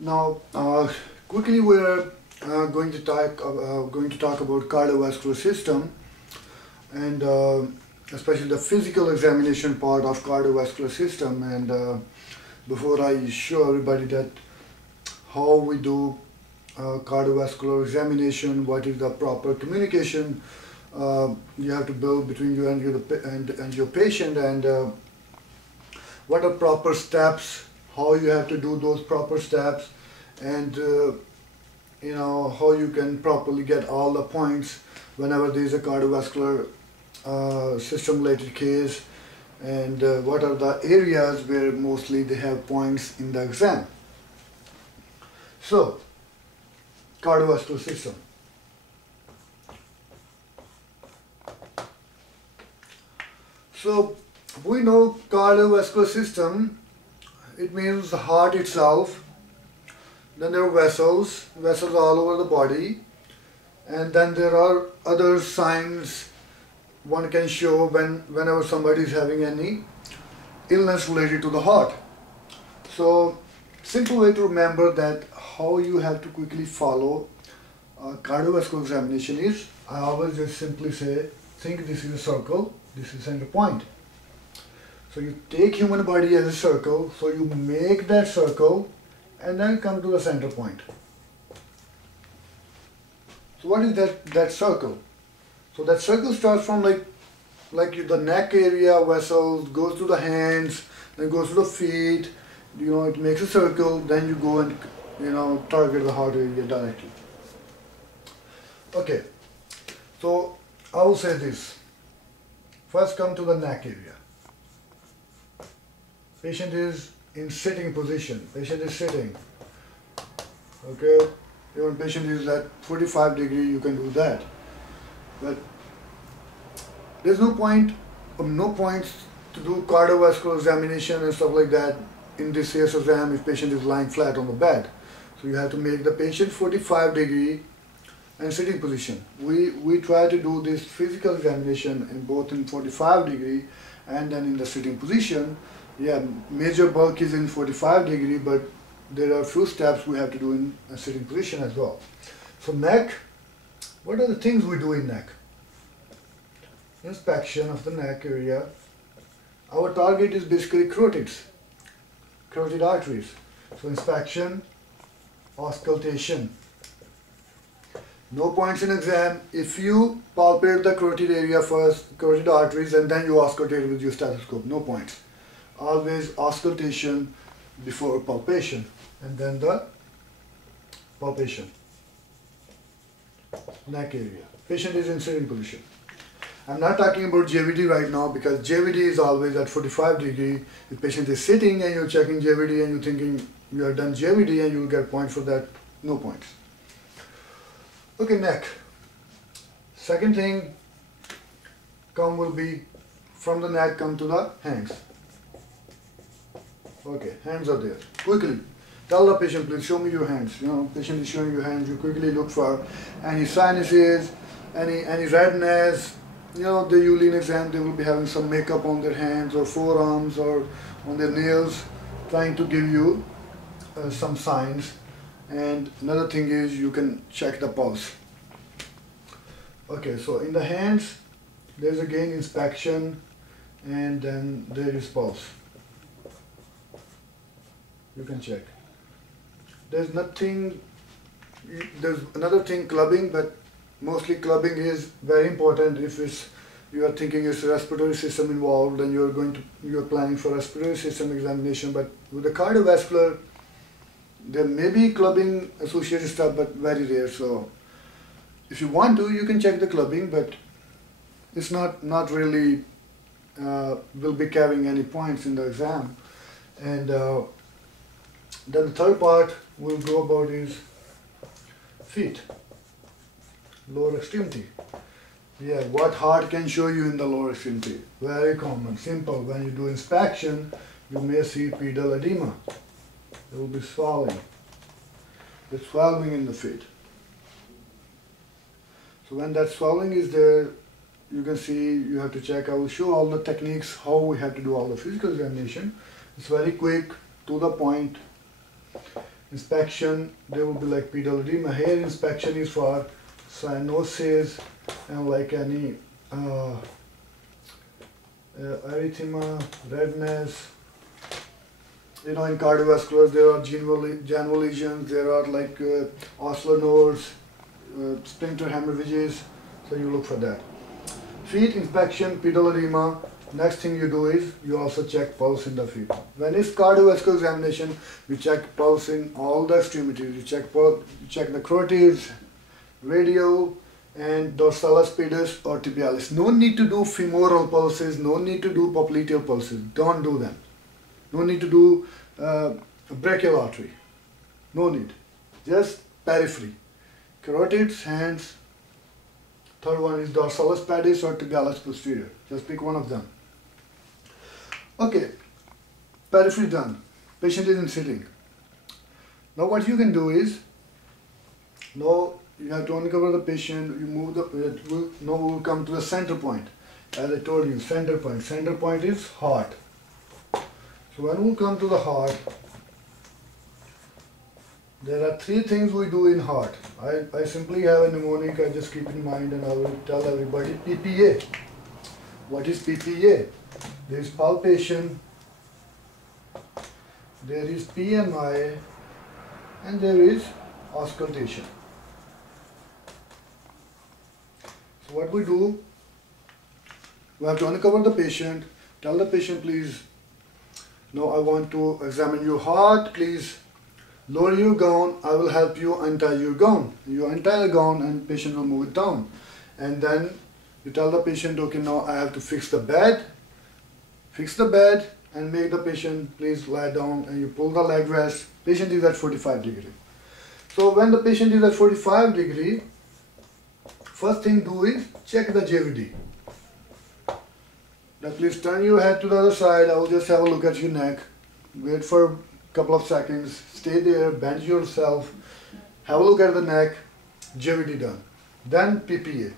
Now, quickly we're going to talk about cardiovascular system and especially the physical examination part of cardiovascular system. And before I show everybody that how we do cardiovascular examination, what is the proper communication you have to build between you and your patient, and what are proper steps, how you have to do those proper steps, and how you can properly get all the points whenever there is a cardiovascular system related case, and what are the areas where mostly they have points in the exam. So, cardiovascular system. So, we know cardiovascular system, it means the heart itself, then there are vessels all over the body, and then there are other signs one can show whenever somebody is having any illness related to the heart. So, simple way to remember that how you have to quickly follow cardiovascular examination is, I always just simply say, think this is a circle, this is center point. So you take human body as a circle, so you make that circle and then come to the center point. So what is that circle? So that circle starts from like the neck area, vessels, goes to the hands, then goes to the feet, it makes a circle, then you go and target the heart area directly. Okay, so I will say this. First come to the neck area. Patient is in sitting position. Patient is sitting. Okay, even patient is at 45 degree, you can do that. But there's no points to do cardiovascular examination and stuff like that in this CS exam if patient is lying flat on the bed. So you have to make the patient 45 degree and sitting position. We try to do this physical examination in both in 45 degree and then in the sitting position. Yeah, major bulk is in 45 degree, but there are a few steps we have to do in a sitting position as well. So neck, what are the things we do in neck? Inspection of the neck area. Our target is basically carotids, carotid arteries. So inspection, auscultation. No points in exam if you palpate the carotid area first, carotid arteries, and then you auscultate with your stethoscope. No points. Always auscultation before palpation, and then the palpation. Neck area. Patient is in sitting position. I'm not talking about JVD right now because JVD is always at 45 degree. If patient is sitting and you're checking JVD and you're thinking you have done JVD and you will get points for that, no points. Okay, neck. Second thing will be from the neck come to the hands. Okay, hands are there. Quickly, tell the patient, please show me your hands. Patient is showing you hands. You quickly look for any sinuses, any redness. They usually in exam they will be having some makeup on their hands or forearms or on their nails, trying to give you some signs. And another thing is you can check the pulse. Okay, so in the hands, there's again inspection, and then there is pulse. You can check. There's another thing, clubbing, but mostly clubbing is very important if you are thinking it's respiratory system involved and you're planning for respiratory system examination. But with the cardiovascular, there may be clubbing associated stuff, but very rare. So if you want to, you can check the clubbing, but it's not really will be carrying any points in the exam. And then the third part we'll go about is feet, lower extremity. Yeah, what heart can show you in the lower extremity? Very common, simple. When you do inspection, you may see pedal edema. There will be swelling. The swelling in the feet. So when that swelling is there, you can see you have to check. I will show all the techniques how we have to do all the physical examination. It's very quick, to the point, inspection, there will be like pedal edema. Here inspection is for cyanosis and like any erythema, redness. You know, in cardiovascular there are general lesions, there are like ossular nodes, sphincter hemorrhages, so you look for that. Feet inspection, pedal edema. Next thing you do is you also check pulse in the feet. When it's cardiovascular examination, you check pulse in all the extremities. You check the carotids, radial, and dorsalis pedis or tibialis. No need to do femoral pulses, no need to do popliteal pulses. Don't do them. No need to do brachial artery. No need. Just periphery. Carotids, hands. Third one is dorsalis pedis or tibialis posterior. Just pick one of them. Okay, periphery done. Patient is in sitting. Now what you can do is, now you have to uncover the patient, you move now we will come to the center point. As I told you, center point. Center point is heart. So when we come to the heart, there are three things we do in heart. I simply have a mnemonic, I just keep in mind and I will tell everybody PPA. What is PPA? There is palpation, there is PMI, and there is auscultation. So what we do, we have to uncover the patient, tell the patient, please, now I want to examine your heart, please lower your gown, I will help you untie your gown. You untie the gown and patient will move it down. And then you tell the patient, okay, now I have to fix the bed and make the patient please lie down, and you pull the leg rest. Patient is at 45 degree. So when the patient is at 45 degree, first thing do is check the JVD. Now please turn your head to the other side. I will just have a look at your neck. Wait for a couple of seconds. Stay there, bend yourself. Have a look at the neck. JVD done. Then PPA.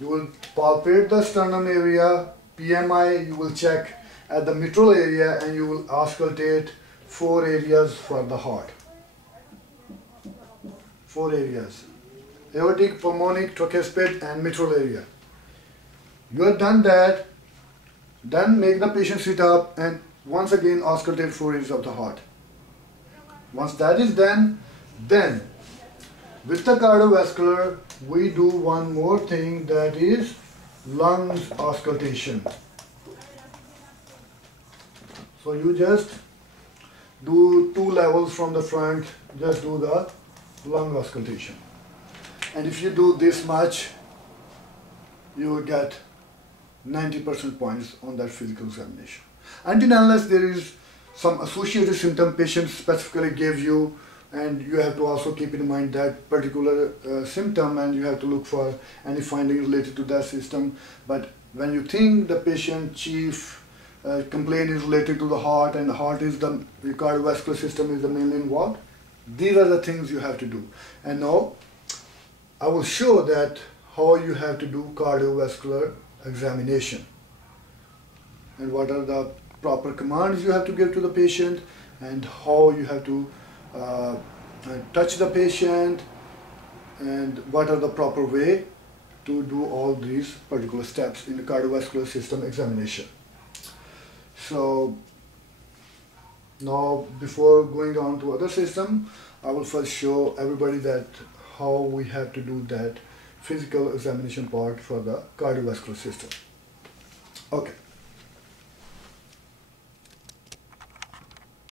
You will palpate the sternum area. PMI, you will check at the mitral area and you will auscultate 4 areas for the heart. 4 areas. Aortic, pulmonic, tricuspid and mitral area. You have done that. Then make the patient sit up and once again auscultate 4 areas of the heart. Once that is done, then with the cardiovascular, we do one more thing, that is lungs auscultation. So you just do 2 levels from the front, just do the lung auscultation. And if you do this much, you will get 90% points on that physical examination. Until unless there is some associated symptom patient specifically gave you, and you have to also keep in mind that particular symptom, and you have to look for any finding related to that system. But when you think the patient chief complaint is related to the heart, and the heart is the cardiovascular system is the mainly involved, these are the things you have to do. And now I will show that how you have to do cardiovascular examination and what are the proper commands you have to give to the patient, and how you have to touch the patient, and what are the proper way to do all these particular steps in the cardiovascular system examination. So now before going on to other system, I will first show everybody that how we have to do that physical examination part for the cardiovascular system. Okay.